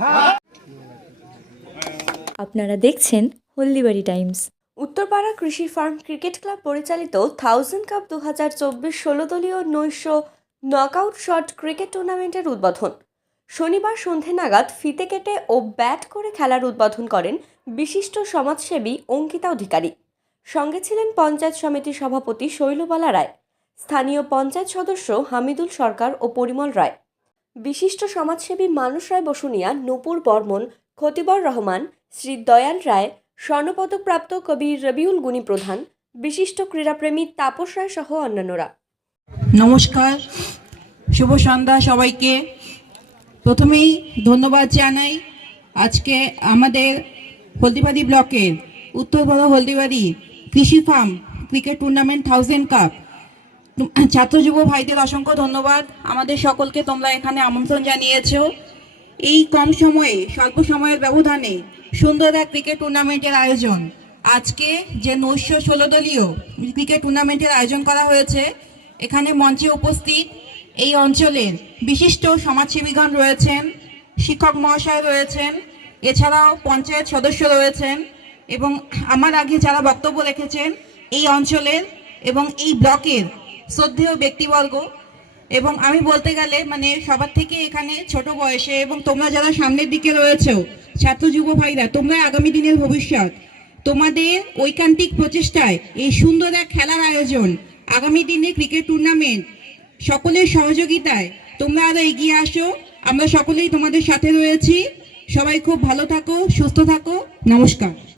হ্যাঁ। আপনারা দেখছেন Haldibari Times. Uttarpara Krishi farm cricket club পরিচালিত থাউজেন্ড কাপ দু হাজার চব্বিশ ষোলো দলীয় নৈশ নকআউট শট ক্রিকেট টুর্নামেন্টের উদ্বোধন। শনিবার সন্ধে নাগাদ ফিতে কেটে ও ব্যাট করে খেলার উদ্বোধন করেন বিশিষ্ট সমাজসেবী অঙ্কিতা অধিকারী। সঙ্গে ছিলেন পঞ্চায়েত সমিতির সভাপতি শৈলবালা রায়। স্থানীয় পঞ্চায়েত সদস্য হামিদুল সরকার ও পরিমল রায়। বিশিষ্ট সমাজসেবী মানুষ রায় বসুনিয়া, নূপুর বর্মন, খতিবর রহমান, শ্রী দয়াল রায়, স্বর্ণপদকপ্রাপ্ত কবি রবিউল গুণী প্রধান, বিশিষ্ট ক্রীড়াপ্রেমী তাপস রায় সহ অন্যান্যরা। নমস্কার, শুভ সন্ধ্যা সবাইকে। প্রথমেই ধন্যবাদ জানাই আজকে আমাদের হলদিবাড়ি ব্লকের Uttarbanga Haldibari Krishi farm cricket tournament thousand cup. ছাত্র যুব ভাইদের অসংখ্য ধন্যবাদ। আমাদের সকলকে তোমরা এখানে আমন্ত্রণ জানিয়েছো। এই কম সময়ে, স্বল্প সময়ের ব্যবধানে সুন্দর এক ক্রিকেট টুর্নামেন্টের আয়োজন। আজকে যে নৈশ ষোলো দলীয় ক্রিকেট টুর্নামেন্টের আয়োজন করা হয়েছে, এখানে মঞ্চে উপস্থিত এই অঞ্চলের বিশিষ্ট সমাজসেবীগণ রয়েছেন, শিক্ষক মহাশয় রয়েছেন, এছাড়াও পঞ্চায়েত সদস্য রয়েছেন এবং আমার আগে যারা বক্তব্য রেখেছেন এই অঞ্চলের এবং এই ব্লকের শ্রদ্ধেয় ব্যক্তিবর্গ এবং আমি বলতে গেলে মানে সবার থেকে এখানে ছোট বয়সে এবং তোমরা যারা সামনের দিকে রয়েছো ছাত্র যুব ভাইরা, তোমরা আগামী দিনের ভবিষ্যৎ, তোমাদের ঐকান্তিক প্রচেষ্টায় এই সুন্দর এক খেলার আয়োজন, আগামী দিনে ক্রিকেট টুর্নামেন্ট সকলের সহযোগিতায় তোমরা আরও এগিয়ে আসো। আমরা সকলেই তোমাদের সাথে রয়েছি। সবাই খুব ভালো থাকো, সুস্থ থাকো। নমস্কার।